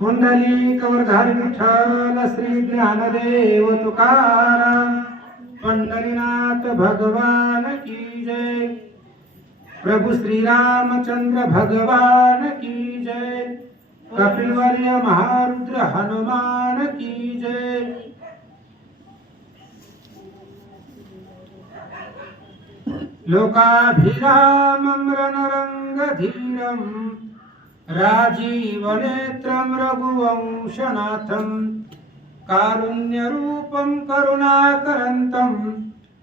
पुंडलिक वरधारी विठ्ठल श्री ज्ञानदेव तुकाराम पंढरीनाथ भगवान की जय। प्रभु श्री रामचंद्र भगवान की जय। कपिलवर्य महारुद्र हनुमान की जय। लोकाभिरामं रणरंगधीरं राजीवनेत्रं रघुवंशनाथं कारुण्यरूपं करुणाकरन्तं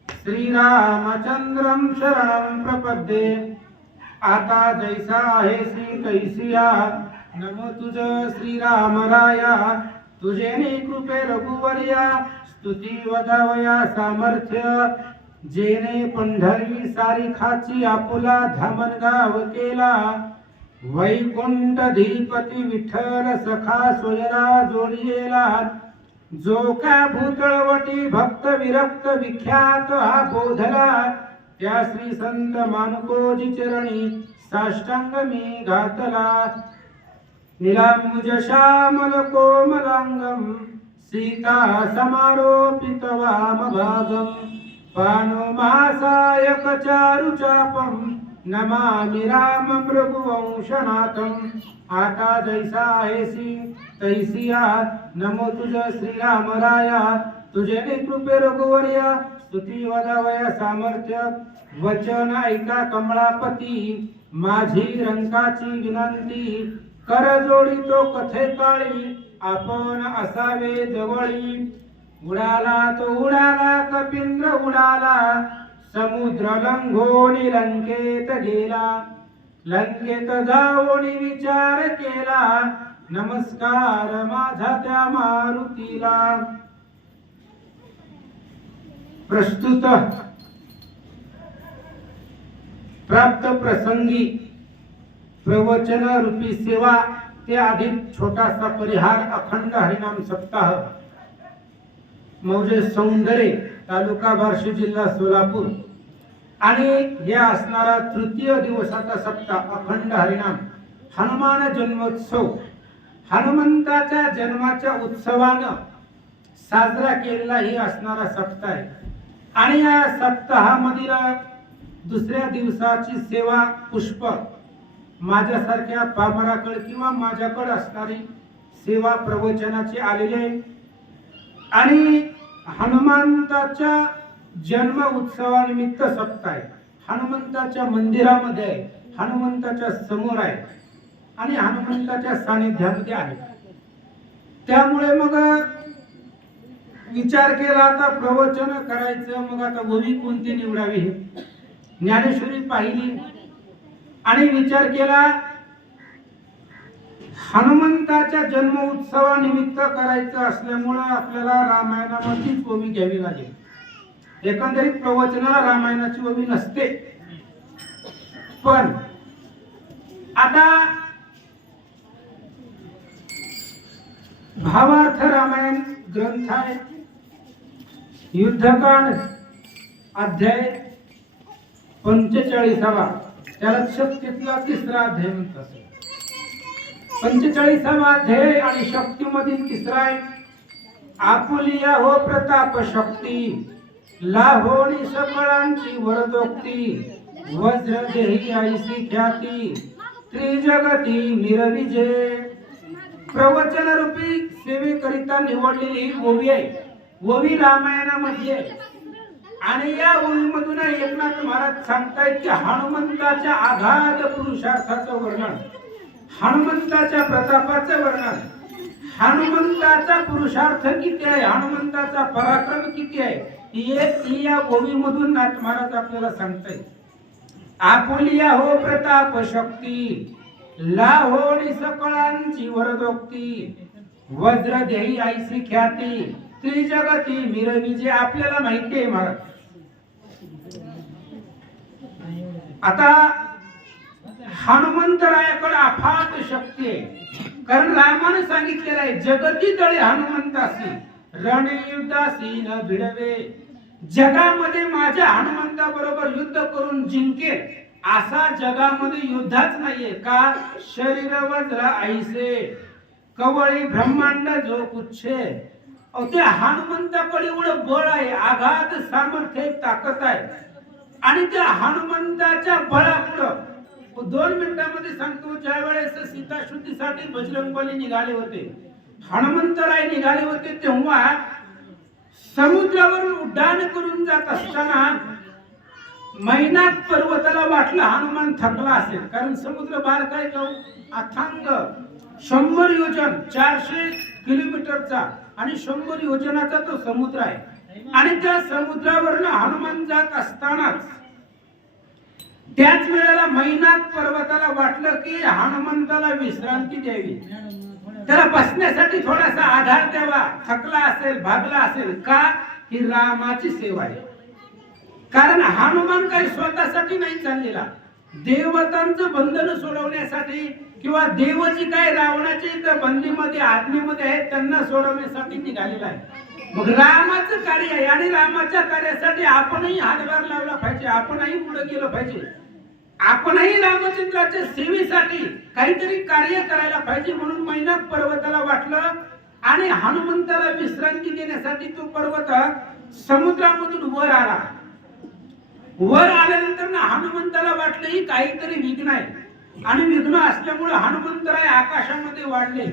श्रीरामचंद्रं शरणं प्रपद्ये। आता जैसा आहेसी तैसिया नमो तुझ श्रीरामराया। तुझे नी कृपे रघुवर्या स्तुती वदावया सामर्थ्य। जेने पंढरी सारिखाची आपुला धामणगाव केला। वैकुंठ धीपती विठ्ठल सखा सोयरा जोडियेला। जो का भूतळवटी भक्त विरक्त विख्यात हा बोधला। त्या श्री संत मानुकोजी चरणी साष्टांग मी घातला। नीलांबुज श्यामल कोमलांगम सीता समारोपित वामभागम। पाणुमासायक चारुचापं नमामि रामं रघुवंशनाथं। आता जैसा आहेसी तैसिया नमो तुझ श्रीरामराया। तुझे कृपे रघुवर्या स्तुती वदावया सामर्थ्य। वचन ऐका कमळापती माझी रंकाची विनंती। कर जोडितो कथे काळी आपण असावे जवळी। उडाला तो उडाला कपिंद्र उडाला। समुद्र लंघोनी लंकेत गेला। लंकेत जाऊन विचार केला। नमस्कार माझा त्या मारुतीला। प्रस्तुत प्राप्त प्रसंगी प्रवचन रूपी सेवा ते आधी छोटासा परिहार अखंड हरिनाम सप्ताह मौजे सौंदर्य तालुका बार्शी जिल्हा सोलापूर आणि या असणारा तृतीय दिवसाचा सप्ताह अखंड हरिनाम हनुमान जन्मोत्सव हनुमंताच्या जन्माच्या उत्सवानं साजरा केलेला ही असणारा सप्ताह आहे। आणि या सप्ताहामधील दुसऱ्या दिवसाची सेवा पुष्प माझ्यासारख्या पामराकडे किंवा माझ्याकडे असणारी सेवा प्रवचनाची आलेली आहे। आणि हनुमंताच्या जन्म उत्सवानिमित्त सप्ताह आहे। हनुमंताच्या मंदिरामध्ये आहे, हनुमंताच्या समोर आहे आणि हनुमंताच्या सानिध्यामध्ये आहे। त्यामुळे मग विचार केला आता प्रवचन करायचं, मग आता ओवी कोणती निवडावी। ज्ञानेश्वरी पाहिली आणि विचार केला हनुमंताच्या जन्म उत्सवानिमित्त करायचं असल्यामुळे आपल्याला रामायणामधीच ओवी घ्यावी लागेल। एकंदरीत प्रवचनाला रामायणाची ओवी नसते, पण आता भावार्थ रामायण ग्रंथ आहे। युद्धकांड अध्याय 45 त्याला शक्तीतला तिसरा अध्याय म्हणतात। 45 अध्याय आणि शक्तीमधील तिसरा आहे। आपुलिया हो प्रताप शक्ती लाहोनी सकळांची वरदोक्ती। वज्र देही ऐसी ख्याती त्रिजगती मिरविजय। प्रवचन रूपी सेवेकरिता निवडलेली ही ओवी आहे। ओवी रामायणामध्ये आणि या ओवीमधून एकनाथ महाराज सांगतायत की हनुमंताच्या आघात पुरुषार्थाचं वर्णन, हनुमंताच्या प्रतापाचं वर्णन, हनुमंताचा पुरुषार्थ किती आहे, हनुमंताचा पराक्रम किती आहे, या ओवीमधून नाथ महाराज आपल्याला सांगतायत। आपुलिया हो प्रताप शक्ती लाहोनी सकळांची वरदोक्ती। वज्र देही ऐसी ख्याती त्रिजगती मिरविजय। आपल्याला माहिती आहे महाराज, आता हनुमंतरायाकडे अफाट शक्ती आहे। कारण रामाने सांगितलेलं आहे जगती तळे हनुमंतासी रणयुद्धासी न भिडवे। जगामध्ये माझ्या हनुमंता बरोबर युद्ध करून जिंकेल असा जगामध्ये युद्धच नाहीये का शरीर वज्र ऐसे कवळी ब्रह्मांड जो कुच्छे. त्या हनुमंताकडे एवढं बळ आहे, आघात सामर्थ्य, ताकद आहे. आणि त्या हनुमंताच्या बळापुढं 2 मिनिटांमध्ये सांगतो, ज्या वेळेस सीता शुद्धीसाठी बजरंगबली निघाले होते, हनुमंतराय निघाले होते, तेव्हा समुद्रावर उड्डाण करून जात असताना मैनाक पर्वताला वाटलं हनुमान थकला असेल, कारण समुद्र बारकाय तो अथांग 100 योजन 400 किलोमीटरचा आणि 100 योजनाचा तो समुद्र आहे. आणि त्या समुद्रावरनं हनुमान जात असतानाच त्याच वेळेला मैनाक पर्वताला वाटलं की हनुमंताला विश्रांती द्यावी, त्याला बसण्यासाठी थोडासा आधार द्यावा, थकला असेल, भागला असेल. का? ही रामाची सेवा आहे. कारण हनुमान काही स्वतःसाठी नाही चाललेला, देवतांचं बंधन सोडवण्यासाठी किंवा देवजी काय रावणाच्या इथं बंदीमध्ये आज्ञेमध्ये आहेत त्यांना सोडवण्यासाठी निघालेला आहे. मग रामाचं कार्य आहे आणि रामाच्या कार्यासाठी आपणही हातभार लावला पाहिजे, आपणही पुढे गेलो पाहिजे, आपणही रामचंद्राच्या सेवेसाठी काहीतरी कार्य करायला पाहिजे. म्हणून मैनाक पर्वताला वाटलं आणि हनुमंताला विश्रांती देण्यासाठी तो पर्वत समुद्रामधून वर आला. वर आल्यानंतर ना हनुमंताला वाटलं ही काहीतरी विघ्न आहे आणि विघ्न असल्यामुळे हनुमंतराय आकाशामध्ये वाढले.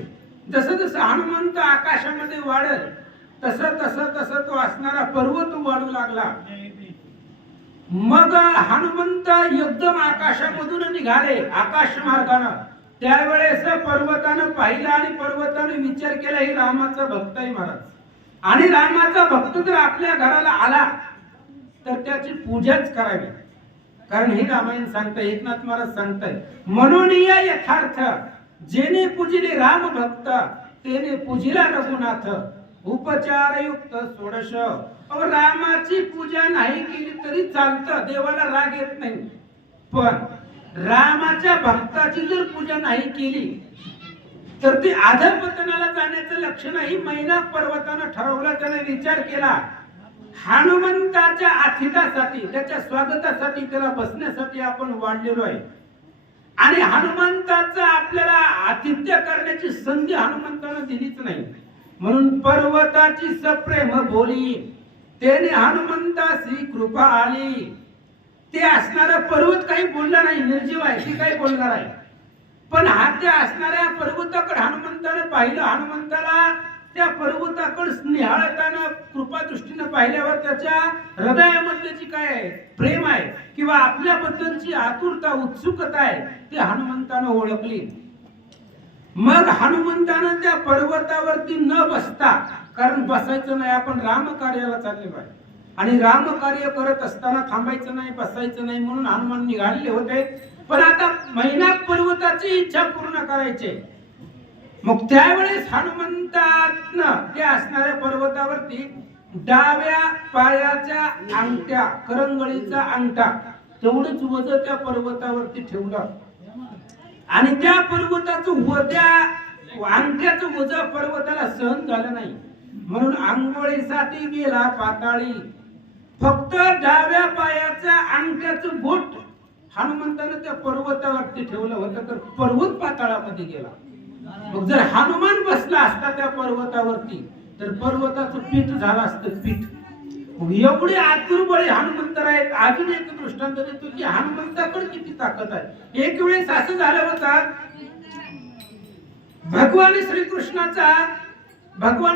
जसं जसं हनुमंत आकाशामध्ये वाढल तसं तसं तसं तो असणारा पर्वत वाढू लागला. मग हनुमंत एकदम आकाशामधून निघाले आकाश मार्गाने. त्यावेळेस पर्वतानं पाहिलं आणि पर्वताने विचार केला ही रामाचा भक्त आहे महाराज, आणि रामाचा भक्त जर आपल्या घराला आला तर त्याची पूजाच करावी. कारण हे रामायण सांगताय, एकनाथ महाराज सांगताय, म्हणून या यथार्थ जेने पूजिले राम भक्त तेने पूजिला रघुनाथ. उपचारयुक्त 16. रामाची पूजा नाही केली तरी चालतं, देवाला राग येत नाही. पण रामाच्या भक्ताची जर पूजा नाही केली तर ती अधःपतनाला जाण्याचं लक्षण आहे. मैनाक पर्वतानं ठरवलं, त्याने विचार केला हनुमंताच्या आतिथ्यासाठी, त्याच्या स्वागतासाठी, त्याला बसण्यासाठी आपण वाढलेलो आहे आणि हनुमंताचं आपल्याला आतिथ्य करण्याची संधी हनुमंतानं दिलीच नाही. म्हणून पर्वताची सप्रेम बोली त्याने हनुमंतासी कृपा आली. ते असणारा पर्वत काही बोलला नाही, निर्जीव आहे, ती काही बोलणार आहे. पण हा त्या असणाऱ्या पर्वताकडे हनुमंतानं पाहिलं. हनुमंताला त्या पर्वताकडे स्नेहाळताना कृपा दृष्टीने पाहिल्यावर त्याच्या हृदयामध्ये जी काय प्रेम आहे किंवा आपल्याबद्दलची आतुरता, उत्सुकता आहे ती हनुमंतानं ओळखली. मग हनुमंतानं त्या पर्वतावरती न बसता, कारण बसायचं नाही, आपण रामकार्याला चालले पाहिजे आणि रामकार्य करत असताना थांबायचं नाही, बसायचं नाही, म्हणून हनुमान निघालेले होते. पण आता मैनाक पर्वताची इच्छा पूर्ण करायची. मग त्यावेळेस हनुमंतानं त्या असणाऱ्या पर्वतावरती डाव्या पायाच्या अंगठ्या, करंगळीचा अंगठा तेवढंच वजन त्या पर्वतावरती ठेवलं आणि त्या पर्वताचं अंगठ्याचं वजन पर्वताला सहन झालं नाही, म्हणून आंघोळीसाठी गेला पाताळी. फक्त डाव्या पायाच्या अंगठ्याचं बोट हनुमंतानं त्या पर्वतावरती ठेवलं होतं तर पर्वत पाताळामध्ये गेला. मग जर हनुमान बसला असता त्या पर्वतावरती तर पर्वताचं पीठ झालं असतं, पीठ. मग एवढे आतुरबळी हनुमंतर आहेत. अजून एक दृष्टांत देतो की हनुमंताकडे किती ताकद आहे. एक वेळेस असं झालं होतं, भगवान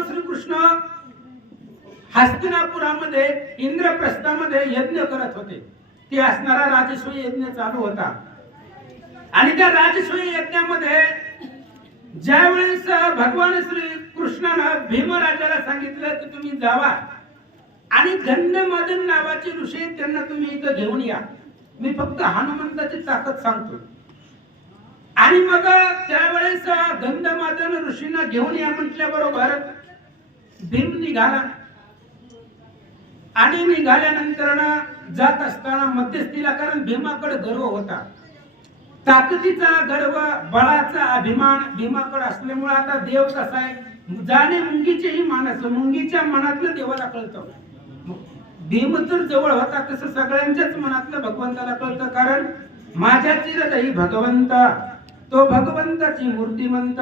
श्रीकृष्ण हस्तिनापुरामध्ये इंद्रप्रस्थामध्ये यज्ञ करत होते. ते असणारा राजसूय यज्ञ चालू होता आणि त्या राजसूय यज्ञामध्ये ज्या वेळेस भगवान श्रीकृष्णानं भीमराजाला सांगितलं की तुम्ही जावा आणि गंधमादन नावाचे ऋषी त्यांना तुम्ही इथं घेऊन या, मी फक्त हनुमंताची ताकद सांगतो. आणि मग त्यावेळेस गंधमादन ऋषींना घेऊन या म्हटल्याबरोबर भीम निघाला आणि निघाल्यानंतर जात असताना मध्यस्थीला, कारण भीमाकडे गर्व होता, ताकदीचा गर्व, बळाचा अभिमान भीमाकडे असल्यामुळे आता देव कसा आहे, जाणे मुंगीचेही मानस, मुंगीच्या मनातलं देवाला कळतं. भीम तर जवळ होता तसं सगळ्यांच्याच मनातलं भगवंताला कळतं, कारण माझ्या चिरदही भगवंत, तो भगवंताची मूर्तिमंत,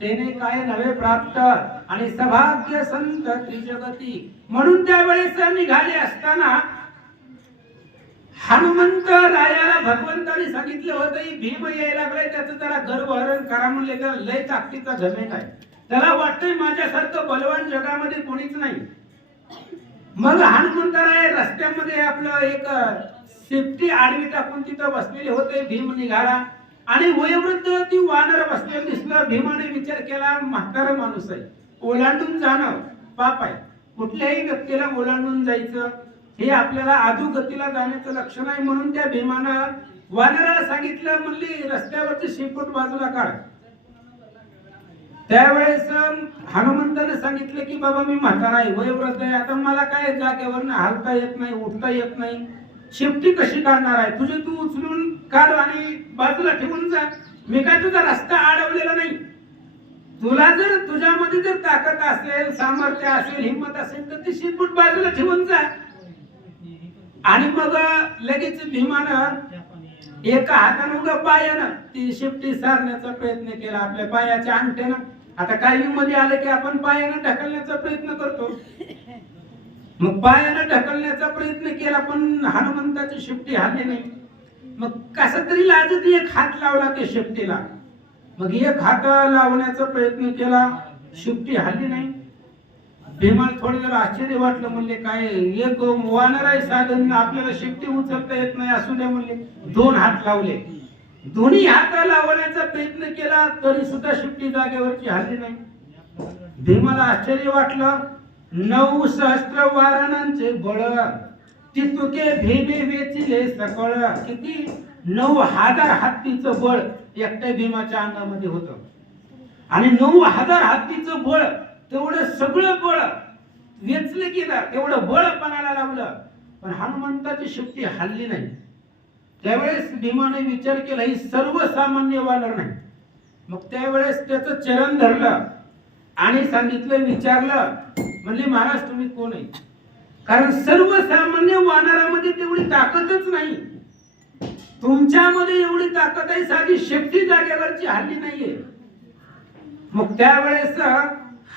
तेने काय नवे प्राप्त आणि सभाग्य संत त्रिजगती. म्हणून त्यावेळेस निघाले असताना हनुमंत रायाला भगवंताने सांगितलं होतं की भीम यायला लागलाय, त्याचं जरा गर्वहरण करा म्हणले. त्याला लय ताकदीचा घमेंड आहे, त्याला वाटतंय माझ्यासारखं बलवान जगामध्ये कोणीच नाही. मग हनुमंतराय रस्त्यामध्ये आपलं एक सेफ्टी आडवी टाकून तिथं बसलेले होते. भीम निघाला आणि वयोवृद्ध ती वानर बसलेलं दिसलं. भीमाने विचार केला, म्हातारा माणूस आहे, ओलांडून जाणं पाप आहे. कुठल्याही व्यक्तीला ओलांडून जायचं हे आपल्याला अधोगतीला जाण्याचं लक्षण आहे. म्हणून त्या भीमानं वानराला सांगितलं, म्हणली रस्त्यावरची शेपूट बाजूला काढ. त्यावेळेस हनुमंताने सांगितलं की बाबा मी म्हातारा आहे, वयोवृद्ध आहे, आता मला काय जागेवरनं हालता येत नाही, उठता येत नाही, शेपटी कशी काढणार आहे. तुझे तू उचलून काढ आणि बाजूला ठेवून जा, मी काय तुझा रस्ता अडवलेला नाही. तुला जर तुझ्यामध्ये जर ताकद असेल, सामर्थ्य असेल, हिंमत असेल तर ती शेपूट बाजूला ठेवून जा. आणि मग लगेच भीमानं एका हातानं उगा पायानं ती शेपटी सारण्याचा प्रयत्न केला, आपल्या पायाच्या अंगठ्यानं. आता काही मध्ये आलं की आपण पायानं ढकलण्याचा प्रयत्न करतो. मग पायानं ढकलण्याचा प्रयत्न केला पण हनुमंताची शेपटी हल्ली नाही. मग कसा तरी लाजत एक हात लावला त्या शेपटीला. मग एक हात लावण्याचा प्रयत्न केला, शेपटी हल्ली नाही. भीमाला थोडं जरा आश्चर्य वाटलं, म्हणले काय एक वानर आहे साधन, आपल्याला शेपटी उचलता येत नाही, असू द्या म्हणले. दोन हात लावले, दोन्ही हात लावण्याचा प्रयत्न केला तरी सुद्धा शेपटी जागेवरची हल्ली नाही. भीमाला आश्चर्य वाटलं. 9 सहस्त्र वाराणांचे बळ तितुके भीमे वेचिले सकळ. किती 9,000 हत्तीचं बळ एकट्या भीमाच्या अंगामध्ये होतं. आणि 9,000 हत्तीचं बळ, तेवढं सगळं बळ वेचलं गेलं, तेवढं बळ पणाला लावलं, पण हनुमंताची शेपटी हल्ली नाही. त्यावेळेस भीमाने विचार केला ही सर्वसामान्य वानर नाही. मग त्यावेळेस त्याचं चरण धरलं आणि सांगितलं, विचारलं, म्हणले महाराज तुम्ही कोण आहे. कारण सर्वसामान्य वानरामध्ये तेवढी ताकदच नाही, तुमच्यामध्ये एवढी ताकद आहे, साधी शेपटी जागेवरची हल्ली नाहीये. मग त्यावेळेस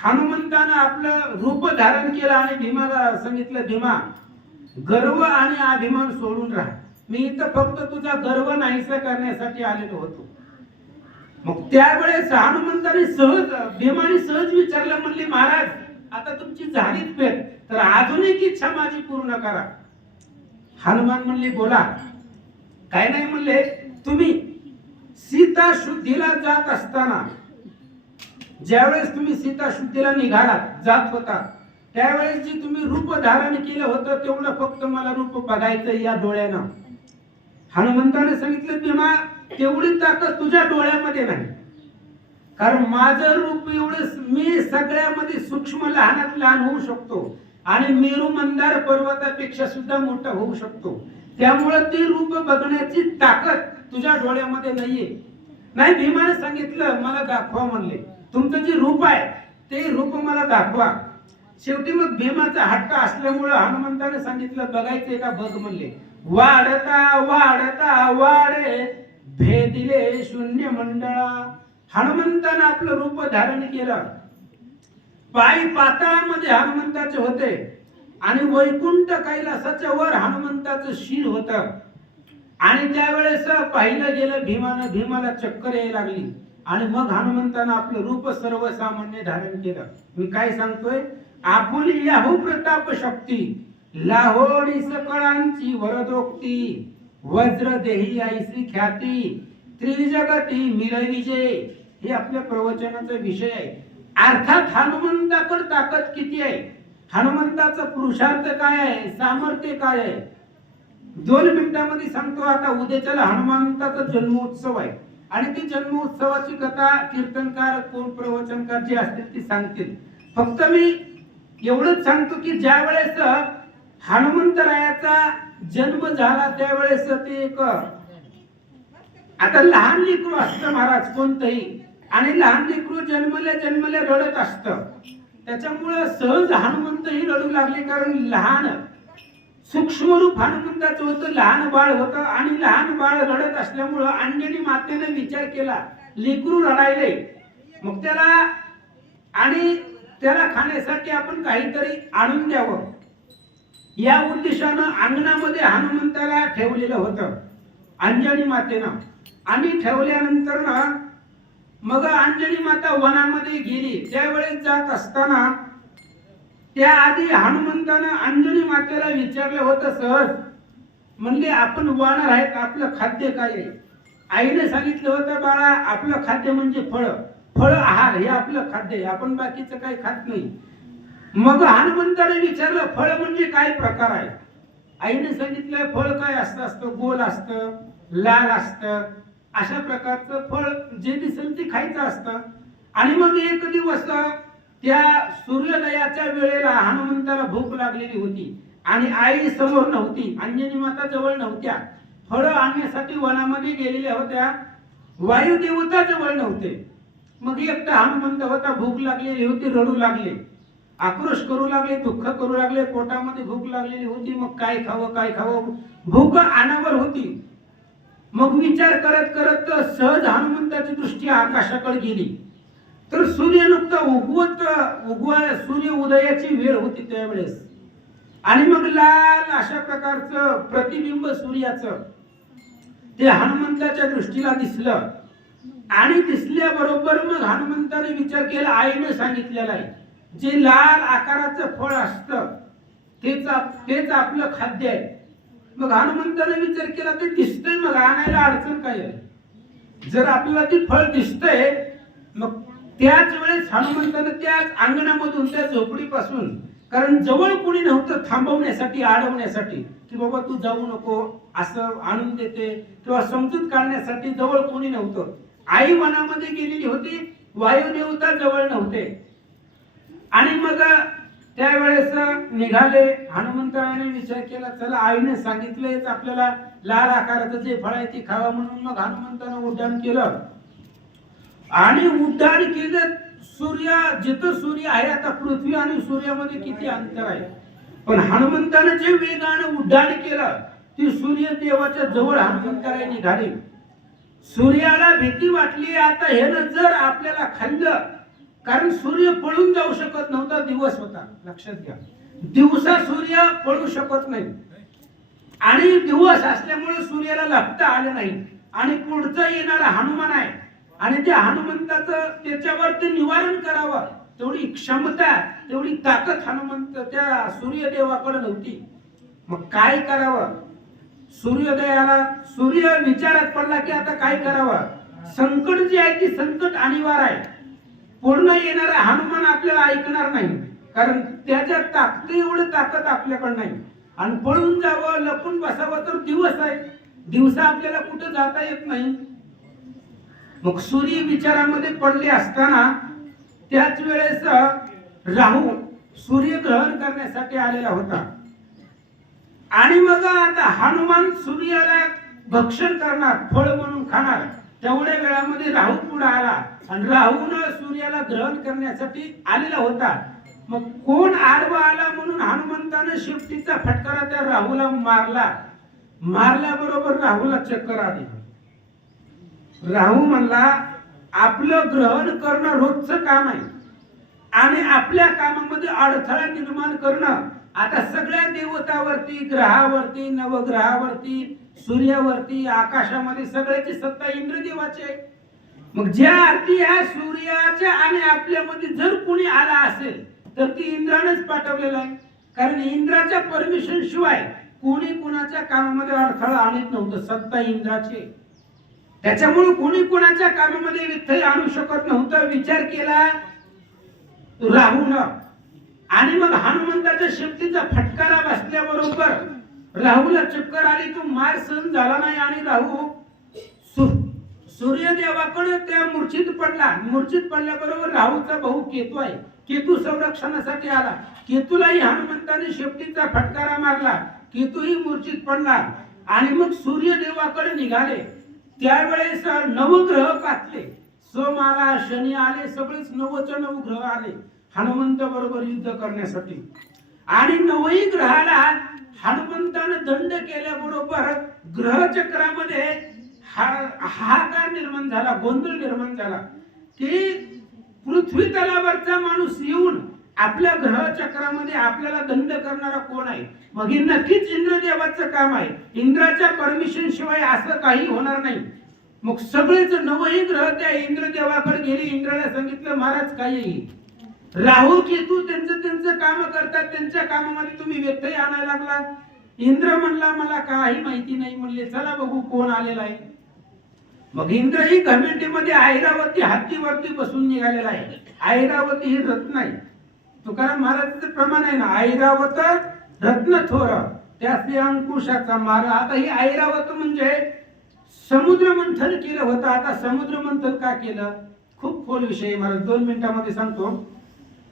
हनुमंतानं आपलं रूप धारण केलं आणि भीमाला सांगितलं, भीमा गर्व आणि अभिमान सोडून राहा, मी इथं फक्त तुझा गर्व नाहीसा करण्यासाठी आलेलो होतो. मग त्यावेळेस हनुमंताने भीमाने सहज विचारलं, म्हणले महाराज आता तुमची झालीच भेट, तर अजून एक इच्छा माझी पूर्ण करा. हनुमान म्हणले बोला. काय नाही म्हणले, तुम्ही सीता शुद्धीला जात असताना, ज्यावेळेस तुम्ही सीता शुद्धीला निघालात, जात होता, त्यावेळेस जी तुम्ही रूप धारण केलं होतं तेवढं फक्त मला रूप बघायचं या डोळ्यानं. हनुमंताने सांगितलं, भीमा तेवढी ताकद तुझ्या डोळ्यामध्ये नाही, कारण माझं रूप एवढं, मी सगळ्यामध्ये सूक्ष्म लहानात लहान होऊ शकतो आणि मेरू मंदार पर्वतापेक्षा सुद्धा मोठा होऊ शकतो. त्यामुळे ते रूप बघण्याची ताकद तुझ्या डोळ्यामध्ये नाहीये. नाही, भीमाने सांगितलं मला दाखवा म्हणले, तुमचं जे रूप आहे ते रूप मला दाखवा. शेवटी मग भीमाचा हट्ट असल्यामुळे हनुमंताने सांगितलं, बघायचंय का बघ म्हणले. वाढता वाढता वाढे भेदिले शून्य मंडळा. हनुमंतानं आपलं रूप धारण केलं. पाय पाताळामध्ये हनुमंताचे होते आणि वैकुंठ कैलासाच्या वर हनुमंताचं शीर होतं. आणि त्यावेळेस पाहिलं गेलं भीमानं, भीमाला चक्कर यायला लागली आणि मग हनुमंतानं आपलं रूप सर्वसामान्य धारण केलं. मी काय सांगतोय, आपुली याहू प्रताप शक्ती, लाहोडी सकळांची वरदोक्ती, वज्र देही ऐसी ख्याती, त्रिजगती मिळविजे. हे आपल्या प्रवचनाचा विषय आहे. अर्थात हनुमंताकडे ताकद किती आहे, हनुमंताचा पुरुषार्थ काय आहे, सामर्थ्य काय आहे, 2 मिनिटांमध्ये सांगतो. आता उद्याच्याला हनुमंताचा जन्मोत्सव आहे आणि ती जन्मोत्सवाची कथा कीर्तनकार, कोण प्रवचनकार जे असतील ती सांगतील. फक्त मी एवढंच सांगतो की ज्या वेळेस हनुमंतरायाचा जन्म झाला त्यावेळेस ते एक, आता लहान लेकरू असतं महाराज कोणतंही, आणि लहान लेकरू जन्मले रडत असतं, त्याच्यामुळे सहज हनुमंतही रडू लागले. कारण लहान सूक्ष्म रूप हनुमंताचं होतं, लहान बाळ होतं आणि लहान बाळ रडत असल्यामुळं अंजनी मातेने विचार केला, लेकरू रडायले मग त्याला खाण्यासाठी आपण काहीतरी आणून द्यावं या उद्देशानं अंगणामध्ये हनुमंताला ठेवलेलं होतं अंजनी मातेनं. आणि ठेवल्यानंतर ना मग अंजनी माता वनामध्ये गेली. त्यावेळेस जात असताना त्याआधी हनुमंतानं अंजनी मातेला विचारलं होतं सहज, म्हणले आपण वानर आहेत, आपलं खाद्य काय आहे? आईने सांगितलं होतं बाळा आपलं खाद्य म्हणजे फळ आहार हे आपलं खाद्य आहे, आपण बाकीचं काही खात नाही. मग हनुमंताने विचारलं फळ म्हणजे काय प्रकार आहे? आईने सांगितलं फळ काय असतं, गोल असतं, लाल असतं, अशा प्रकारचं फळ जे दिसेल ते खायचं असतं. आणि मग एक दिवस त्या सूर्योदयाच्या वेळेला हनुमंताला भूक लागलेली होती आणि आई समोर नव्हती, अंजनी माता जवळ नव्हत्या, फळं आणण्यासाठी वनामध्ये गेलेल्या होत्या, वायुदेवता जवळ नव्हते. मग एकटा हनुमंत होता, भूक लागलेली होती, रडू लागले, आक्रोश करू लागले, दुःख करू लागले, पोटामध्ये भूक लागलेली होती. मग काय खावं, भूक अनावर होती. मग विचार करत करत सहज हनुमंताची दृष्टी आकाशाकडे गेली तर सूर्य नुकता सूर्य उदयाची वेळ होती त्यावेळेस. आणि मग लाल अशा प्रकारचं प्रतिबिंब सूर्याचं ते हनुमंताच्या दृष्टीला दिसलं. आणि दिसल्याबरोबर मग हनुमंताने विचार केला, आईने सांगितलेलं आहे जे लाल आकाराचं फळ असतं तेच आपलं खाद्य आहे. मग हनुमंताने विचार केला ते दिसतंय, मग आणायला अडचण काय आहे? जर आपल्याला ते फळ दिसतंय, मग त्याच वेळेस हनुमंताने त्याच अंगणामधून त्या झोपडीपासून, कारण जवळ कोणी नव्हतं थांबवण्यासाठी, अडवण्यासाठी की बाबा तू जाऊ नको असं आणून देते किंवा समजूत काढण्यासाठी जवळ कोणी नव्हतं. आई वनामध्ये गेलेली होती, वायुदेवता जवळ नव्हते. आणि मग त्यावेळेस निघाले. हनुमंताने विचार केला चला आईने सांगितलेच आपल्याला लाल आकाराचं जे फळ आहे ते खावा, म्हणून मग हनुमंतानं उड्डाण केलं. आणि उड्डाण केलं जिथं सूर्य आहे, आता पृथ्वी आणि सूर्यामध्ये किती अंतर आहे, पण हनुमंतानं जे वेगानं उड्डाण केलं ते सूर्य देवाच्या जवळ हनुमंताला निघाले. सूर्याला भीती वाटली, आता ह्यानं जर आपल्याला खाल्लं, कारण सूर्य पळून जाऊ शकत नव्हता, दिवस होता, लक्षात घ्या, दिवसा सूर्य पळू शकत नाही आणि दिवस असल्यामुळे सूर्याला लपता आलं नाही. आणि पुढचा येणारा हनुमान आहे आणि त्या हनुमंताचं त्याच्यावर ते निवारण करावं तेवढी क्षमता, तेवढी ताकद हनुमंत त्या सूर्यदेवाकडे नव्हती. मग काय करावं? सूर्य विचारात पडला की आता काय करावं? संकट जे आहे ते संकट अनिवार्य आहे. पूर्ण येणारा हनुमान आपल्याला ऐकणार नाही, कारण त्याच्या एवढी ताकद आपल्याकडे नाही. आणि पळून जावं, लपून बसावं तर दिवस आहे, दिवसा आपल्याला कुठे जाता येत नाही. मग सूर्य विचारामध्ये पडले असताना त्याच वेळेस राहू सूर्यग्रहण करण्यासाठी आलेला होता. आणि मग आता हनुमान सूर्याला भक्षण करणार, फळ म्हणून खाणार, तेवढ्या वेळामध्ये राहू पुढे आला आणि राहून सूर्याला ग्रहण करण्यासाठी आलेला होता. मग कोण आडवा आला म्हणून हनुमंताने शेपटीचा फटकारा त्या राहूला मारल्याबरोबर राहूला चक्कर आली. राहू म्हणला आपलं ग्रहण करणं रोजचं काम आहे आणि आपल्या कामामध्ये अडथळा निर्माण करणं, आता सगळ्या देवतावरती, ग्रहावरती, नवग्रहावरती, सूर्यावरती, आकाशामध्ये सगळ्याची सत्ता इंद्रदेवाची आहे. मग ज्या अर्थी ह्या सूर्याच्या आणि आपल्यामध्ये जर कोणी आला असेल तर ती इंद्रानेच पाठवलेलं आहे, कारण इंद्राच्या परमिशन शिवाय कोणी कोणाच्या कामामध्ये अडथळा आणत नव्हतं, सत्ता इंद्राची. त्याच्यामुळे कोणी कोणाच्या कामामध्ये व्यत्यय आणू शकत नव्हतं. विचार केला राहूनं आणि मग हनुमंताच्या शेपटीचा फटकारा बसल्याबरोबर राहूला चक्कर आली, तो मार सहन झाला नाही आणि राहू सूर्यदेवाकडे त्या मूर्छित पडला. मूर्छित पडल्याबरोबर राहूचा भाऊ केतू आहे, केतू संरक्षणासाठी आला. केतूलाही हनुमंताने शेपटीचा फटकारा मारला, केतूही मूर्छित पडला. आणि मग सूर्यदेवाकडे निघाले. त्यावेळेस नवग्रह पाचले, सोम आला, शनी आले, सगळेच 9 ग्रह आले हनुमंत बरोबर युद्ध करण्यासाठी. आणि 9ही ग्रहाला हनुमंतानं दंड केल्याबरोबर ग्रहचक्रामध्ये हाहाकार निर्माण झाला, गोंधळ निर्माण झाला की पृथ्वी तलावरचा माणूस येऊन आपल्या ग्रह चक्रामध्ये आपल्याला दंड करणारा कोण आहे? मग हे नक्कीच इंद्रदेवाचं काम आहे. इंद्राच्या परमिशन शिवाय असं काही होणार नाही. मग सगळेच नवही ग्रह त्या इंद्रदेवाकडे गेले. इंद्राला सांगितलं महाराज काय येईल, राहू केतू त्यांचं काम करतात, त्यांच्या कामामध्ये तुम्ही व्यत्यय आणायला लागला. इंद्र म्हणला मला काही माहिती नाही. म्हणले चला बघू कोण आलेला आहे. मग इंद्र ही घमेंडीमध्ये ऐरावती हत्तीवरती बसून निघालेला आहे. ऐरावती ही रत्न आहे. तुकाराम महाराजांचं प्रमाण आहे ना, ऐरावत रत्न थोर त्याचे अंकुशाचा मार. आता ही ऐरावत म्हणजे समुद्र मंथन केलं होतं. आता समुद्र मंथन का केलं, खूप खोल विषय महाराज 2 मिनिटांमध्ये सांगतो.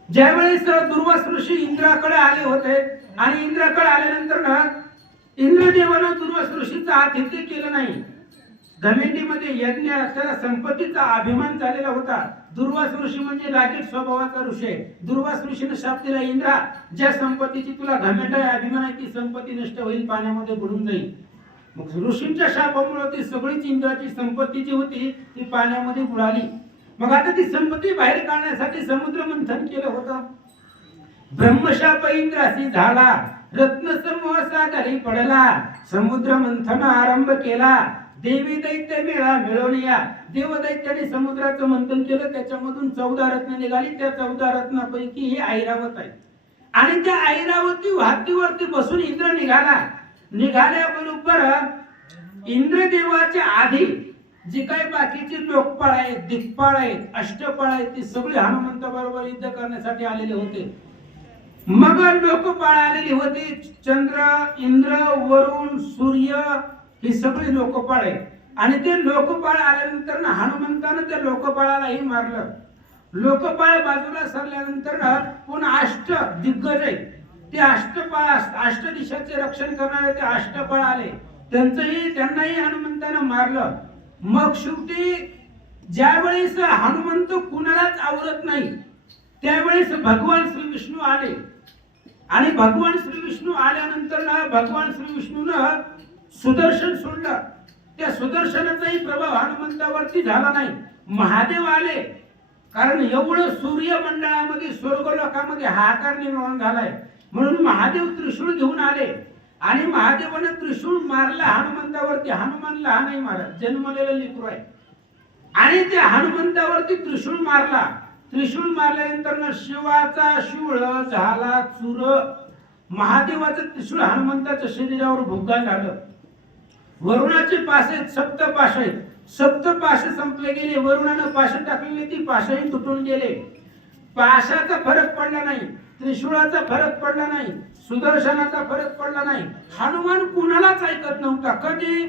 ज्यावेळेस दुर्वास ऋषी इंद्राकडे आले होते आणि इंद्राकडे आल्यानंतर ना इंद्रदेवानं दुर्वास ऋषीचं आतिथ्य केलं नाही. घमेंडीमध्ये यज्ञ त्याला संपत्तीचा अभिमान झालेला होता. दुर्वास ऋषी म्हणजे रागीट स्वभावाचा ऋषी आहे. दुर्वास ऋषीने शाप दिला, इंद्रा ज्या संपत्तीची तुला घमेंड आहे, अभिमान आहे, ती संपत्ती नष्ट होईल, पाण्यामध्ये बुडून जाईल. मग ऋषींच्या शापामुळे ती सगळीच इंद्राची संपत्ती जी होती ती पाण्यामध्ये बुडाली. मग आता ती संपत्ती बाहेर काढण्यासाठी समुद्र मंथन केलं होतं. ब्रह्मशाप इंद्रासी झाला, रत्नसमूह सागरी पडला, समुद्र मंथन आरंभ केला, देवी दैत्य मेळा मिळवून या. देवदैत्याने समुद्राचं मंथन केलं, त्याच्यामधून 14 रत्न निघाली. त्या 14 रत्नापैकी ही ऐरावत आहे. आणि त्या ऐरावती हत्तीवरती बसून इंद्र निघाला. निघाल्याबरोबर इंद्रदेवाच्या आधी जी काही बाकीची लोकपाळ आहेत, दिक्पाळ आहेत, अष्टपाळ आहेत, ती सगळी हनुमंताबरोबर युद्ध करण्यासाठी आलेले होते. मग लोकपाळ आलेली होती. चंद्र, इंद्र, वरुण, सूर्य ही सगळी लोकपाळ आहेत. आणि ते लोकपाळ आल्यानंतर ना हनुमंतानं त्या लोकपाळालाही मारलं. लोकपाळ बाजूला सरल्यानंतर पुन्हा अष्ट दिग्गज आहेत, ते अष्टपाळ, अष्ट दिशाचे रक्षण करणारे ते अष्टपाळ आले. त्यांनाही हनुमंतानं मारलं. मग शेवटी ज्यावेळेस हनुमंत कुणालाच आवरत नाही त्यावेळेस भगवान श्री विष्णू आले. आणि भगवान श्री विष्णू आल्यानंतर ना भगवान श्री विष्णूनं सुदर्शन सोडलं. त्या सुदर्शनाचाही प्रभाव हनुमंतावरती झाला नाही. महादेव आले, कारण एवढं सूर्यमंडळामध्ये स्वर्गलोकामध्ये हाहाकार निर्माण झालाय, म्हणून महादेव त्रिशूळ घेऊन आले. आणि महादेवानं त्रिशूळ मारला हनुमंतावरती. हनुमान लहान आहे महाराज, जन्मलेलं लेकरू आहे. आणि त्या हनुमंतावरती त्रिशूळ मारला. त्रिशूळ मारल्यानंतर शिवाचा शूळ झाला चूर. महादेवाचं त्रिशूळ हनुमंताच्या शरीरावर भोगा झालं. वरुणाचे पाश आहेत, सप्तपाश आहेत, सप्तपाश संपले गेले. वरुणानं पाश टाकलेली ती पाशही तुटून गेले. पाशाचा फरक पडला नाही, त्रिशूळाचा फरक पडला नाही, सुदर्शनाचा फरक पडला नाही. हनुमान कुणालाच ऐकत नव्हता, कधी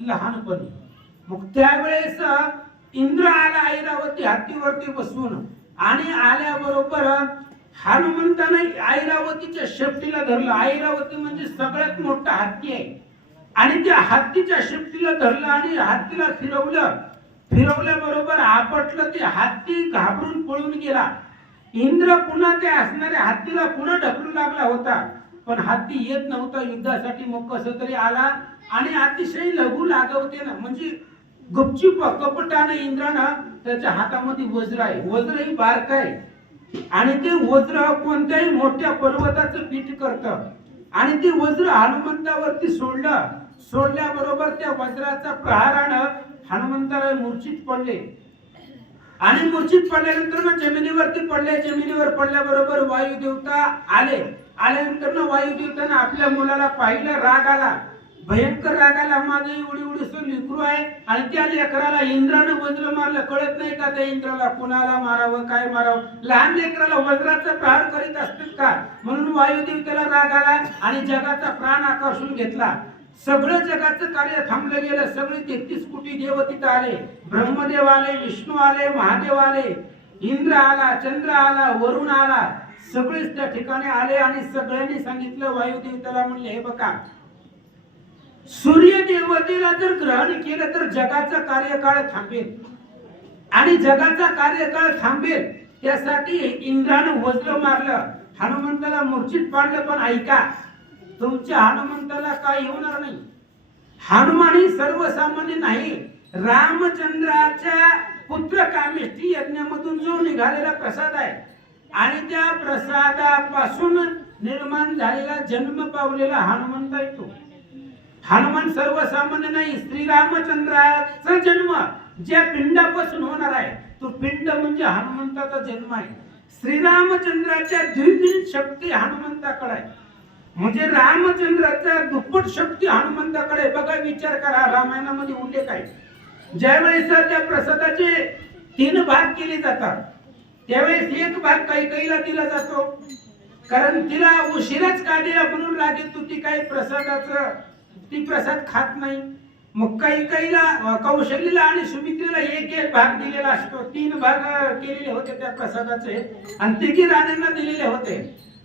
लहानपणी. मग त्यावेळेस इंद्र आला ऐरावती हत्तीवरती बसून. आणि आल्याबरोबर हनुमंताने ऐरावतीच्या शेपटीला धरलं. ऐरावती म्हणजे सगळ्यात मोठा हत्ती आहे. आणि त्या हत्तीच्या शेपटीला धरलं आणि हत्तीला फिरवलं. फिरवल्याबरोबर आपटलं. ते हत्ती घाबरून पळून गेला. इंद्र पुन्हा त्या असणाऱ्या हत्तीला पुन्हा ढकलू लागला होता, पण हत्ती येत नव्हता युद्धासाठी. मग कसं तरी आला आणि अतिशय लघु लागवते ना, म्हणजे गुपचूप कपटाने इंद्रानं त्याच्या हातामध्ये वज्र आहे. वज्र ही बारक आहे आणि ते वज्र कोणत्याही मोठ्या पर्वताचं पीठ करतं. आणि ते वज्र हनुमंतावरती सोडलं. सोडल्याबरोबर त्या वज्राचा प्रहारानं हनुमंताला मूर्छित पडले. आणि मूर्छित पडल्यानंतर जमिनीवरती पडले. जमिनीवर पडल्याबरोबर वायुदेवता आले. आल्यानंतर वायुदेवतानं आपल्या मुलाला पाहिलं. राग आला, भयंकर राग आला. माझं एवढीसं लेकरू आहे आणि त्या लेकराला इंद्रानं वज्र मारलं. कळत नाही का त्या इंद्राला कुणाला मारावं, काय मारावं? लहान लेकराला वज्राचा प्रहार करीत असतात का? म्हणून वायुदेवतेला राग आला आणि जगाचा प्राण आकर्षून घेतला. सगळं जगाचं कार्य थांबलं गेलं. सगळे 33 कोटी देव तिथं आले. ब्रह्मदेव आले, विष्णू आले, महादेव आले, इंद्र आला, चंद्र आला, वरुण आला. सगळेच त्या ठिकाणी आले आणि सगळ्यांनी सांगितलं वायुदेवतेला, म्हणले हे बघा, सूर्य देवतेला जर ग्रहण केलं तर जगाचा कार्यकाळ थांबेल. आणि जगाचा कार्यकाळ थांबेल त्यासाठी इंद्रानं वज्र मारलं, हनुमंताला मूर्छित पाडलं. पण ऐका, तुमच्या हनुमंताला काही होणार नाही. हनुमान ही सर्वसामान्य नाही. रामचंद्राच्या पुत्र कामेष्ठी यज्ञामधून जो निघालेला प्रसाद आहे आणि त्या प्रसादापासून निर्माण झालेला जन्म पावलेला हनुमंत आहे तो. हनुमान सर्वसामान्य नाही. श्रीरामचंद्राचा जन्म ज्या पिंडापासून होणार आहे तो पिंड म्हणजे हनुमंताचा जन्म आहे. श्रीरामचंद्राच्या द्विगुण शक्ती हनुमंताकडे आहे. म्हणजे रामचंद्राचा दुप्पट शक्ती हनुमंताकडे. बघा विचार करा, रामायणामध्ये उल्लेख आहे ज्यावेळेस त्या प्रसादाचे 3 भाग केले जातात त्यावेळेस एक भाग कैकेयीला दिला जातो, कारण तिला उशिराच का दिला म्हणून लागेल तू ती काही ती प्रसाद खात नाही. मग कैकेयीला, कौशल्येला आणि सुमित्रेला एक एक भाग दिलेला असतो. 3 भाग केलेले होते त्या प्रसादाचे आणि तिघी राण्यांना दिलेले होते.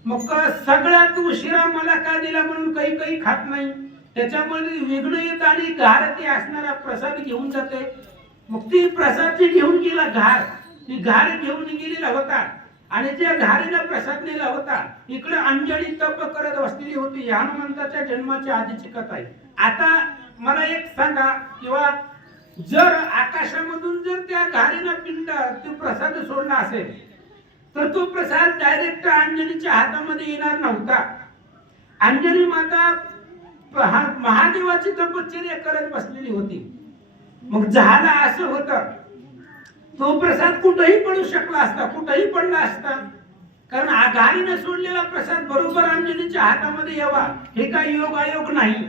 मग सगळ्यात उशिरा मला का दिला म्हणून कैकेयी खात नाही. त्याच्यामध्ये विघ्न येत आणि घार ते असणारा प्रसाद घेऊन जाते. मग ती प्रसाद घेऊन गेला घार, ती घार घेऊन गेलेला होता आणि त्या घारीला प्रसाद नेला होता. इकडे अंजनी तप करत बसलेली होती. हनुमंताच्या जन्माच्या आधीची कथा आहे. आता मला एक सांगा, किंवा जर आकाशामधून जर त्या घारीला पिंड तो प्रसाद सोडला असेल तर तो प्रसाद डायरेक्ट अंजनीच्या हातामध्ये येणार नव्हता. अंजनी माता महादेवाची तपश्चर्या करत बसलेली होती. मग झाला असं होतं, तो प्रसाद कुठेही पडू शकला असता, कुठेही पडला असता, कारण घारीने सोडलेला प्रसाद बरोबर अंजनीच्या हातामध्ये यावा हे काही योगायोग नाही.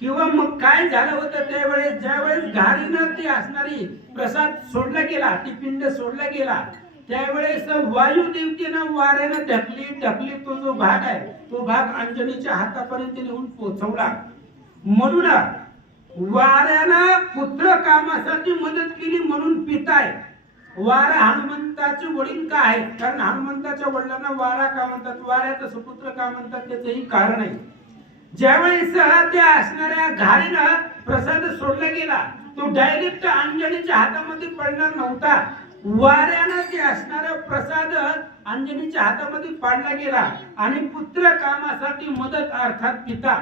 किंवा मग काय झालं होतं त्यावेळेस, ज्यावेळेस घारीनं ती असणारी प्रसाद सोडला गेला, ती पिंड सोडला गेला, त्यावेळेस वायुदेवतेनं वाऱ्यानं ढकली तो जो भाग आहे तो भाग अंजनीच्या हातापर्यंत नेऊन पोहोचवला. म्हणून वाऱ्यानं पुत्र कामासाठी मदत केली म्हणून पिताय. वारा हनुमंताचे वडील का आहेत, कारण हनुमंताच्या वडिलांना वारा का म्हणतात, वाऱ्याचं सुपुत्र का म्हणतात त्याचंही कारण आहे. ज्यावेळेस त्या असणाऱ्या घारीनं प्रसाद सोडला गेला तो डायरेक्ट अंजनीच्या हातामध्ये पडणार नव्हता. वाऱ्यानं ते असणारा प्रसाद अंजनीच्या हातामध्ये पाडला गेला आणि पुत्र कामासाठी मदत अर्थात पिता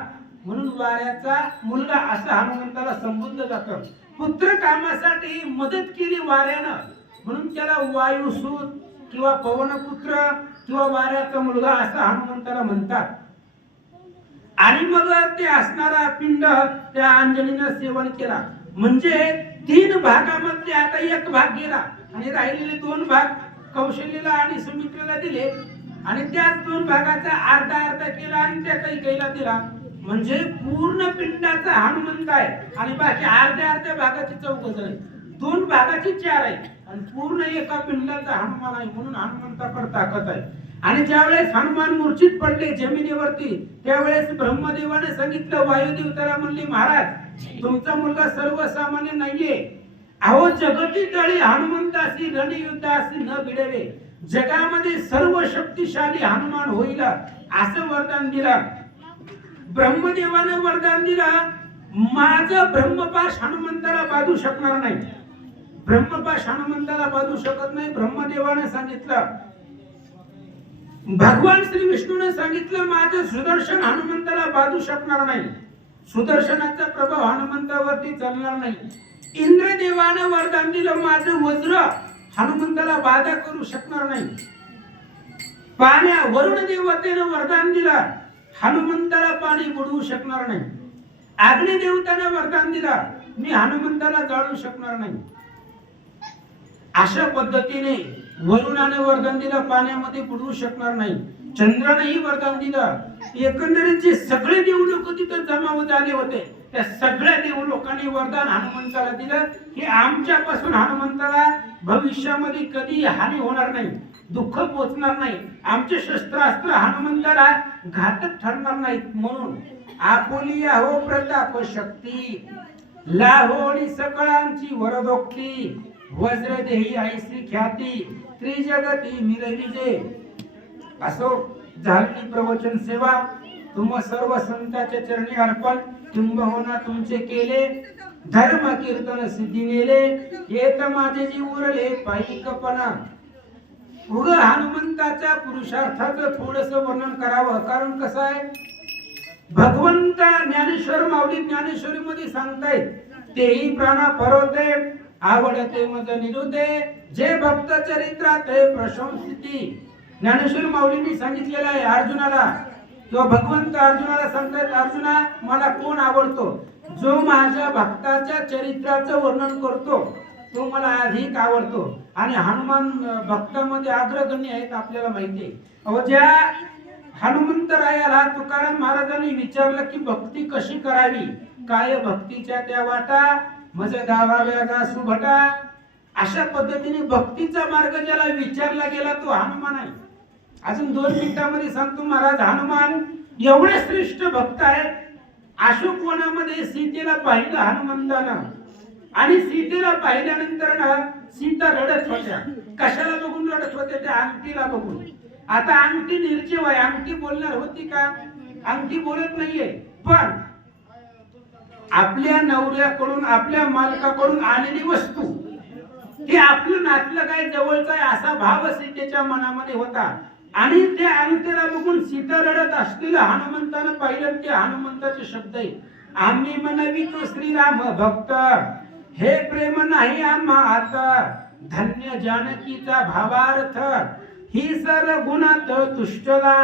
म्हणून वाऱ्याचा मुलगा असं हनुमंताला संबोधलं जातं. पुत्र कामासाठी मदत केली वाऱ्यानं म्हणून त्याला वायुसूत किंवा पवनपुत्र किंवा वाऱ्याचा मुलगा असं हनुमंताला म्हणतात. आणि मग ते असणारा पिंड त्या अंजनीनं सेवन केला. म्हणजे 3 भागामध्ये आता एक भाग गेला आणि राहिलेले 2 भाग कौशल्येला आणि सुमित्रेला दिले आणि त्याच 2 भागाचा अर्धा केला आणि त्या कैकेयीला दिला. म्हणजे पूर्ण पिंडाचा हनुमंत आहे आणि बाकी अर्ध्या भागाची 4 जण, 2 भागाची 4 आहे आणि पूर्ण एका पिंडाचा हनुमान आहे. म्हणून हनुमंताकडे ताकद आहे. आणि ज्यावेळेस हनुमान मूर्छित पडले जमिनीवरती त्यावेळेस ब्रह्मदेवाने सांगितलं, वायुदेवताला म्हणले, महाराज तुमचा मुलगा सर्वसामान्य नाहीये. अहो जगती तळी हनुमंतासी रणयुद्धासी न भिडवे, जगामध्ये सर्व शक्तिशाली हनुमान होईल असं वरदान दिलं. ब्रह्मदेवाने वरदान दिलं, माझं ब्रह्मपाश हनुमंताला बाधू शकणार नाही. ब्रह्मपाश हनुमंताला बाधू शकत नाही. ब्रह्मदेवाने सांगितलं, भगवान श्री विष्णूने सांगितलं, माझं सुदर्शन हनुमंताला बाधू शकणार नाही. सुदर्शनाचा प्रभाव हनुमंतावरती चालणार नाही. इंद्रदेवाने वरदान दिलं, माझं वज्र हनुमंताला बाधा करू शकणार नाही. वरुण देवतेनं वरदान दिलं, हनुमंताला पाणी बुडवू शकणार नाही. अग्निदेवताने वरदान दिला, मी हनुमंताला जाळू शकणार नाही. अशा पद्धतीने वरुणाने वरदान दिलं, पाण्यामध्ये बुडवू शकणार नाही. चंद्रानेही वरदान दिलं. एकंदरीत जे सगळे देव लोक तिथं जमा झाले होते त्या सगळ्या देव लोकांनी वरदान हनुमंताला दिलं की आमच्यापासून हनुमंताला भविष्यामध्ये कधी हानी होणार नाही, दुःख पोचणार नाही, आमचे शस्त्रास्त्र हनुमंताला घातक ठरणार नाहीत. म्हणून आपोलिया हो प्रताप शक्ती, लाहोडी सकळांची वरदोक्ती, वज्रदेही ऐसी ख्याती, त्रिजगती मिरविजे. असो झाली प्रवचन सेवा. तुम सर्व संतांच्या चरणी अर्पण. किंबहुना तुमचे केले धर्म कीर्तन सिद्धी नेले, येत माझे जीव उरले पायी कपना. उग हनुमंताच्या पुरुषार्थाचं थोडस वर्णन करावं. कारण कसं आहे, भगवंत ज्ञानेश्वर माऊली ज्ञानेश्वरी मध्ये सांगतायत, तेही प्राणा परवते आवडते मज निरुते जे भक्त चरित्रात प्रशंसिती. ज्ञानेश्वर माऊलींनी सांगितलेलं आहे अर्जुनाला, किंवा भगवंत अर्जुनाला सांगतात, अर्जुना मला कोण आवडतो? जो माझ्या भक्ताच्या चरित्राचं वर्णन करतो तो मला अधिक आवडतो. आणि हनुमान भक्तामध्ये अग्रगण्य आहेत आपल्याला माहिती आहे. अहो ज्या हनुमंतरायाला तुकाराम महाराजांनी विचारलं की भक्ती कशी करावी, काय भक्तीच्या त्या वाटा मज गावाव्या गा सुभटा, अशा पद्धतीने भक्तीचा मार्ग ज्याला विचारला गेला तो हनुमान आहे. अजून 2 मिनिटांमध्ये सांगतो महाराज, हनुमान एवढे श्रेष्ठ भक्त आहेत. अशोक वनामध्ये सीतेला पाहिलं हनुमंतानं, आणि सीतेला पाहिल्यानंतर ना सीता रडत होत्या. कशाला बघून रडत होत्या? त्या अंगठीला बघून. आता अंगठी निर्जीव आहे, अंगठी बोलणार होती का? अंगठी बोलत नाहीये. पण आपल्या नवऱ्याकडून आपल्या मालकाकडून आलेली वस्तू ती आपलं नातलं काय जवळचं आहे असा भाव सीतेच्या मनामध्ये होता. आणि त्या अंगठीला बघून सीता रडत असलेलं हनुमंतानं पाहिलं. ते हनुमंताचे शब्द आहे, आम्ही म्हणावी तो श्रीराम भक्त, हे प्रेम नाही आम्हा आता, धन्य जानकीचा भावार्थ, ही सर गुणात तुष्टला.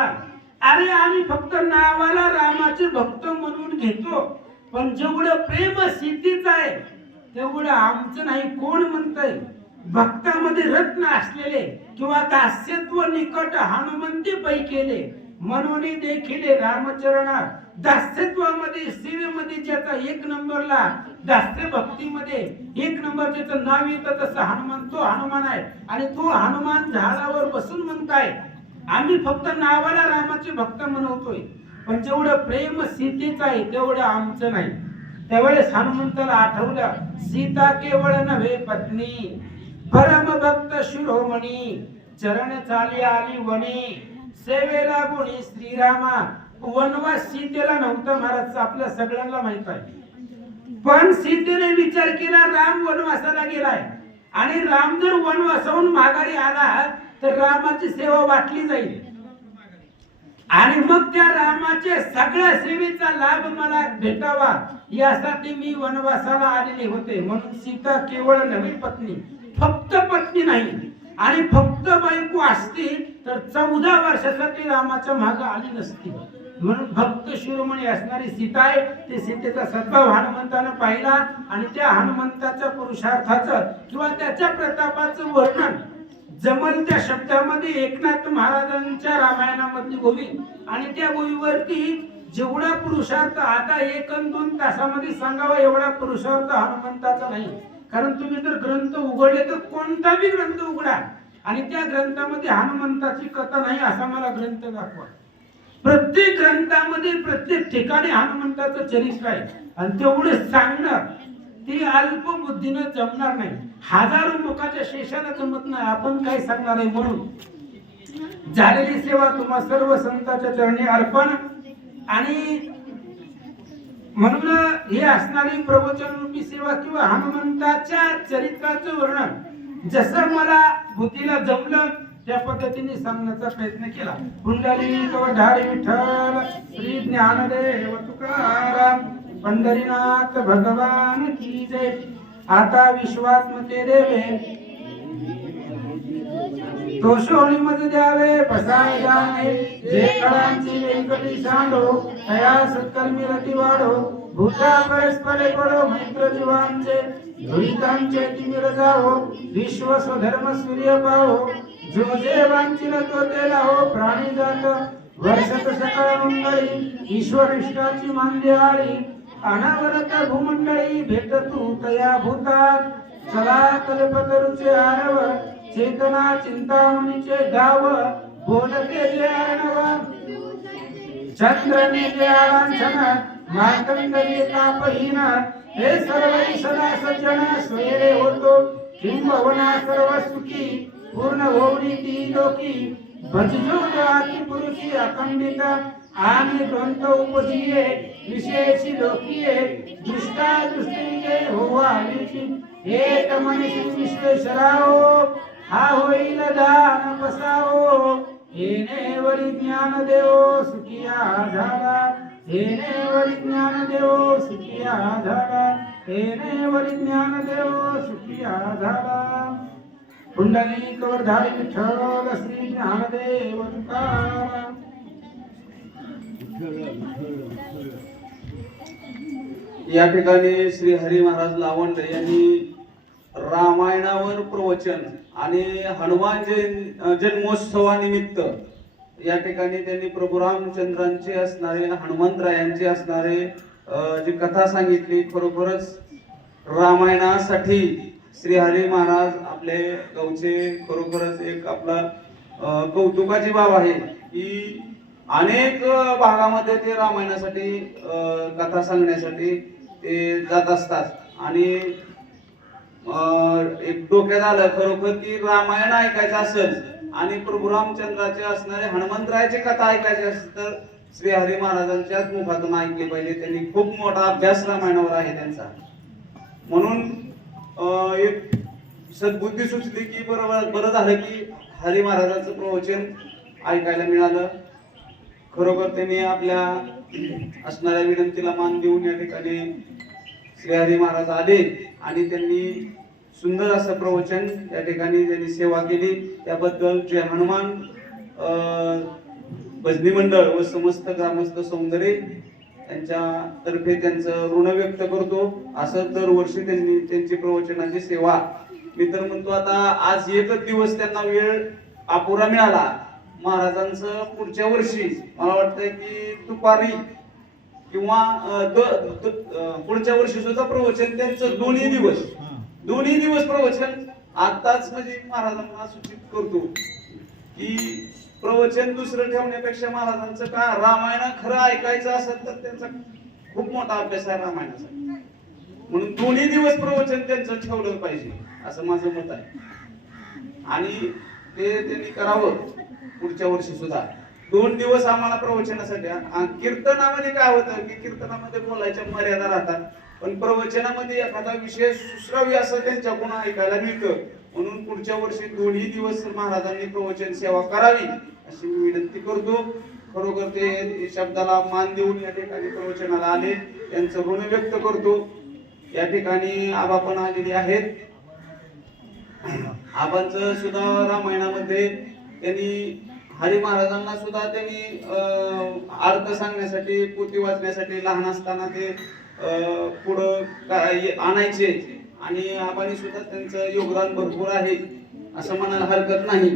अरे आम्ही फक्त नावाला रामाचे भक्त म्हणून घेतो, पण जेवढं प्रेम सीतेचं आहे तेवढं आमचं नाही. कोण म्हणतंय? भक्तामध्ये रत्न असलेले किंवा दास्यत्व निकट हनुमंती पैकेले, म्हणून देखील रामचरणा दास्यत्वामध्ये सेवेमध्ये ज्याचा 1 नंबरला, दास्य भक्तीमध्ये 1 नंबर ज्याचं नाव येतं तसं हनुमान, तो हनुमान आहे. आणि तो हनुमान झाडावर बसून म्हणताय आम्ही फक्त नावाला रामाचे भक्त म्हणवतोय, पण जेवढं प्रेम सीतेचं आहे तेवढं आमचं नाही. त्यावेळेस हनुमंताला आठवलं, सीता केवळ नव्हे पत्नी, परम भक्त शिरोमणी, चरण चाली आली वनी, सेवेला गुणी श्रीरामा. वनवास सीतेला नव्हता महाराज, आपल्या सगळ्यांना माहित आहे. पण सीतेने विचार केला राम वनवासाला गेलाय, आणि राम जर वनवासाहून माघारी आला तर रामाची सेवा वाटली जाईल, आणि मग त्या रामाच्या सगळ्या सेवेचा लाभ मला भेटावा यासाठी मी वनवासाला आलेले होते. म्हणून सीता केवळ नवी पत्नी, फक्त पत्नी नाही, आणि फक्त बायको असती तर 14 वर्षासाठी रामाच्या मागे आली नसती. म्हणून भक्त शिरोमणी असणारी सीता आहे. ते सीतेचा सद्भाव हनुमंतानं पाहिला, आणि त्या हनुमंताच्या पुरुषार्थाचं किंवा त्याच्या प्रतापाचं वर्णन जमल त्या शब्दामध्ये एकनाथ महाराजांच्या रामायणामधली गोवी, आणि त्या गोवीवरती जेवढा पुरुषार्थ आता 1 अन 2 तासामध्ये सांगावा एवढा पुरुषार्थ हनुमंताचा नाही. कारण तुम्ही जर ग्रंथ उघडले तर कोणताही ग्रंथ उघडा आणि त्या ग्रंथामध्ये हनुमंताची कथा नाही असा मला ग्रंथ दाखवा. प्रत्येक ग्रंथामध्ये प्रत्येक ठिकाणी हनुमंताचं चरित्र आहे, आणि तेवढं सांगणं ते अल्प बुद्धीनं जमणार नाही. हजारो मुखाच्या शेषाला जमत नाही, आपण काय सांगणार आहे. म्हणून झालेली सेवा तुम्हा सर्व संतांच्या चरणी अर्पण. आणि म्हणून हे असणारी प्रवचन रूपी सेवा किंवा हनुमंताच्या चरित्राचं वर्णन जसं मला बुद्धीला जमलं त्या पद्धतीने सांगण्याचा प्रयत्न केला. पुंडलिक वधारी विठ्ठल श्री ज्ञानदेव तुकाराम पंढरीनाथ भगवान की जय. आता विश्वात्मके देवे तो शोणी मज द्यावे पसाय जाणे, जे कळांची वेंकटी सांडो तया सत्कर्मी रती वाढो, भूता परस्परे पडो मैत्र जीवांचे, धुरितांचे तिमिर जावो, विश्व स्वधर्म सूर्य पाहो, जो जे वांचिल तो तेला हो, प्राणी जात वर्षत सकाळ मंगळी, ईश्वर इष्टाची मांदियाळी, अनावरत भूमंडळी भेट तू तया भूतात, चला कल्पतरुचे आरव, चेतना चिंतामणीचे गाव, बोलते जे अर्णव, चंद्रने जे आलांछन, मार्कंडे तापहीन, हे सर्व सदा सज्जन स्वैरे होतो, किंबहुना सर्व सुखी पूर्ण होवनी ती लोकी, भजजोग आती पुरुषी अखंडित, आणि ग्रंथ उपजीये विशेषी लोकीये, दृष्टा दृष्टीचे होवा विची, एक मनीषी विश्वेश्वराओ, हा होईल दान बसाओ, येणे वरी ज्ञान देव सुखिया झाला, येणे वरी ज्ञान देव सुखिया झाला. येणेवरी ज्ञानदेव सुखिया झाला पुंडलिक वरधारी विठ्ठल श्री ज्ञानदेव तुकाराम. या ठिकाणी श्री हरी महाराज लावंड यांनी रामायणावर प्रवचन आणि हनुमान जन्मोत्सवानिमित्त या ठिकाणी त्यांनी प्रभू रामचंद्रांचे असणारे हनुमंतरायांचे असणारे जी कथा सांगितली. खरोखरच रामायणासाठी श्री हरी महाराज आपले गावचे खरोखरच एक आपला कौतुकाची बाब आहे की अनेक भागामध्ये ते रामायणासाठी कथा सांगण्यासाठी ते जात असतात. आणि एक डोक्यात आलं खरोखर की रामायण ऐकायचं असेल आणि प्रभू रामचंद्राचे असणारे हनुमंतरायाची कथा ऐकायची असेल तर श्री हरी महाराजांच्याच मुखातून ऐकली पाहिजे. त्यांनी खूप मोठा अभ्यास रामायणावर आहे त्यांचा. म्हणून एक सद्बुद्धी सुचली की बरं झालं की हरी महाराजांचं प्रवचन ऐकायला मिळालं. खरोखर त्यांनी आपल्या असणाऱ्या विनंतीला मान देऊन या ठिकाणी श्री हरी महाराज आले आणि त्यांनी सुंदर असं प्रवचन या ठिकाणी त्यांनी सेवा केली. त्याबद्दल जय हनुमान भजनी मंडळ व समस्त ग्रामस्थ सौंदर्य यांच्या तर्फे त्यांचं ऋण व्यक्त करतो. असं दरवर्षी त्यांनी त्यांची प्रवचनाची सेवा. मी तर म्हणतो आता आज एकच दिवस त्यांना वेळ अपुरा मिळाला. महाराजांचं पुढच्या वर्षी मला वाटतंय की दुपारी किंवा पुढच्या वर्षी सुद्धा प्रवचन त्यांचं दोन्ही दिवस प्रवचन. आताच म्हणजे महाराजांना सूचित करतो की प्रवचन दुसरं ठेवण्यापेक्षा महाराजांचं का रामायण खरं ऐकायचं असेल तर त्यांचा खूप मोठा अभ्यास आहे रामायणाचा. म्हणून दोन्ही दिवस प्रवचन त्यांचं ठेवलं पाहिजे असं माझं मत आहे. आणि ते त्यांनी करावं पुढच्या वर्षी सुद्धा. 2 दिवस आम्हाला प्रवचनासाठी. कीर्तनामध्ये काय होतं की कीर्तनामध्ये बोलायच्या मर्यादा राहतात पण प्रवचनामध्ये एखादा विषय सुश्राव्य असं त्यांच्याकडून ऐकायला मिळतं. म्हणून पुढच्या वर्षी दोन्ही दिवस महाराजांनी प्रवचन सेवा करावी अशी मी विनंती करतो. खरोखर ते शब्दाला मान देऊन या ठिकाणी प्रवचनाला आले त्यांचं ऋण व्यक्त करतो. या ठिकाणी आबा पण आलेले आहेत. आबांचं सुद्धा रामायणामध्ये त्यांनी हरी महाराजांना सुद्धा त्यांनी अर्थ सांगण्यासाठी पोथी वाचण्यासाठी लहान असताना ते पुढं आणायचे. आणि आबांनी सुद्धा त्यांचं योगदान भरपूर आहे असं म्हणायला हरकत नाही.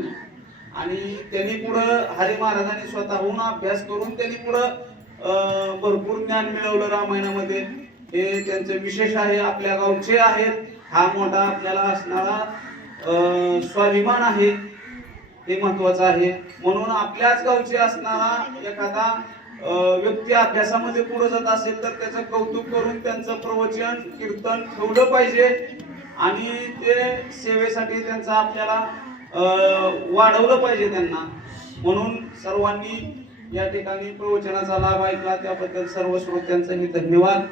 आणि त्यांनी पुढं हरी महाराजांनी स्वतःहून अभ्यास करून त्यांनी पुढं भरपूर ज्ञान मिळवलं रामायणामध्ये. हे त्यांचं विशेष आहे. आपल्या गावचे आहेत. हा मोठा आपल्याला असणारा स्वाभिमान आहे. हे महत्वाचं आहे. म्हणून आपल्याच गावचे असणारा एखादा व्यक्ती अभ्यासामध्ये पुढे जात असेल तर त्याचं कौतुक करून त्यांचं प्रवचन कीर्तन ठेवलं पाहिजे. आणि ते सेवेसाठी त्यांचं आपल्याला वाढवलं पाहिजे त्यांना. म्हणून सर्वांनी या ठिकाणी प्रवचनाचा लाभ ऐकला त्याबद्दल सर्व श्रोत्यांचे धन्यवाद.